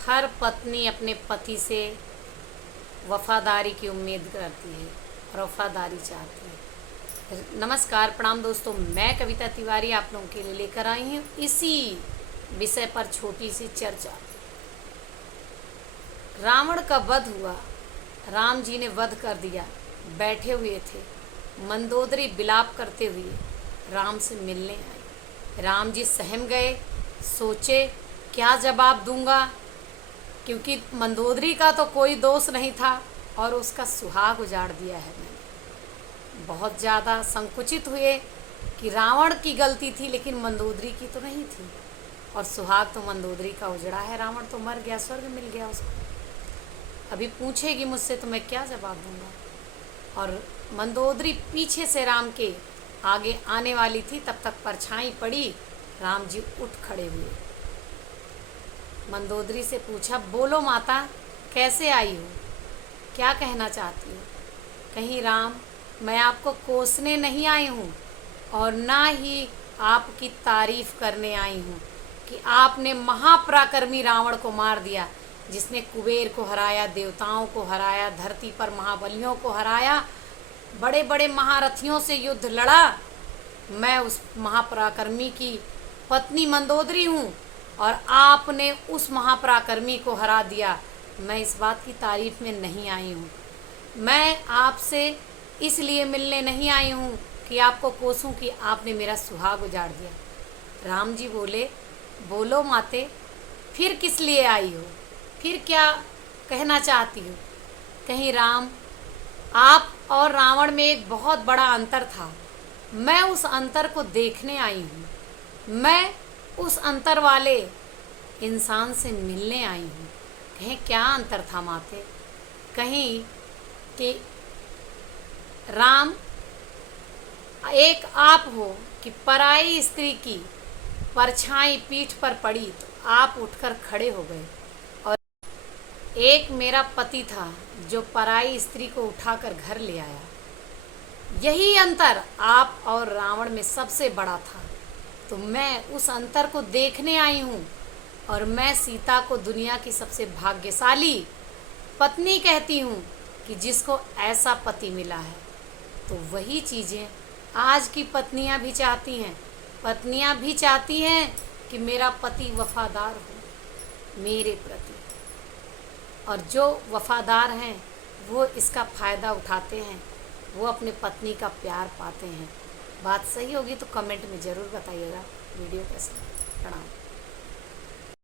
हर पत्नी अपने पति से वफादारी की उम्मीद करती है और वफादारी चाहती है। नमस्कार, प्रणाम दोस्तों, मैं कविता तिवारी आप लोगों के लिए लेकर आई हूँ इसी विषय पर छोटी सी चर्चा। रावण का वध हुआ, राम जी ने वध कर दिया। बैठे हुए थे, मंदोदरी विलाप करते हुए राम से मिलने आई। राम जी सहम गए, सोचे क्या जवाब दूंगा, क्योंकि मंदोदरी का तो कोई दोष नहीं था और उसका सुहाग उजाड़ दिया है मैंने। बहुत ज़्यादा संकुचित हुए कि रावण की गलती थी लेकिन मंदोदरी की तो नहीं थी, और सुहाग तो मंदोदरी का उजड़ा है। रावण तो मर गया, स्वर्ग मिल गया उसको। अभी पूछेगी मुझसे तो मैं क्या जवाब दूंगा। और मंदोदरी पीछे से राम के आगे आने वाली थी, तब तक परछाई पड़ी, राम जी उठ खड़े हुए। मंदोदरी से पूछा, बोलो माता, कैसे आई हो, क्या कहना चाहती हो। कहीं राम, मैं आपको कोसने नहीं आई हूँ और ना ही आपकी तारीफ करने आई हूँ कि आपने महापराक्रमी रावण को मार दिया, जिसने कुबेर को हराया, देवताओं को हराया, धरती पर महाबलियों को हराया, बड़े बड़े महारथियों से युद्ध लड़ा। मैं उस महापराक्रमी की पत्नी मंदोदरी हूँ और आपने उस महापराक्रमी को हरा दिया। मैं इस बात की तारीफ में नहीं आई हूँ। मैं आपसे इसलिए मिलने नहीं आई हूँ कि आपको कोसूं कि आपने मेरा सुहाग उजाड़ दिया। राम जी बोले, बोलो माते, फिर किस लिए आई हो, फिर क्या कहना चाहती हो। कहीं राम, आप और रावण में एक बहुत बड़ा अंतर था, मैं उस अंतर को देखने आई हूँ। मैं उस अंतर वाले इंसान से मिलने आई हूँ। कहीं क्या अंतर था माते। कहीं कि राम, एक आप हो कि पराई स्त्री की परछाई पीठ पर पड़ी तो आप उठकर खड़े हो गए, और एक मेरा पति था जो पराई स्त्री को उठाकर घर ले आया। यही अंतर आप और रावण में सबसे बड़ा था। तो मैं उस अंतर को देखने आई हूँ, और मैं सीता को दुनिया की सबसे भाग्यशाली पत्नी कहती हूँ कि जिसको ऐसा पति मिला है। तो वही चीज़ें आज की पत्नियाँ भी चाहती हैं। पत्नियाँ भी चाहती हैं कि मेरा पति वफादार हो मेरे प्रति, और जो वफादार हैं वो इसका फ़ायदा उठाते हैं, वो अपने पत्नी का प्यार पाते हैं। बात सही होगी तो कमेंट में ज़रूर बताइएगा। वीडियो कैसा लगा। प्रणाम।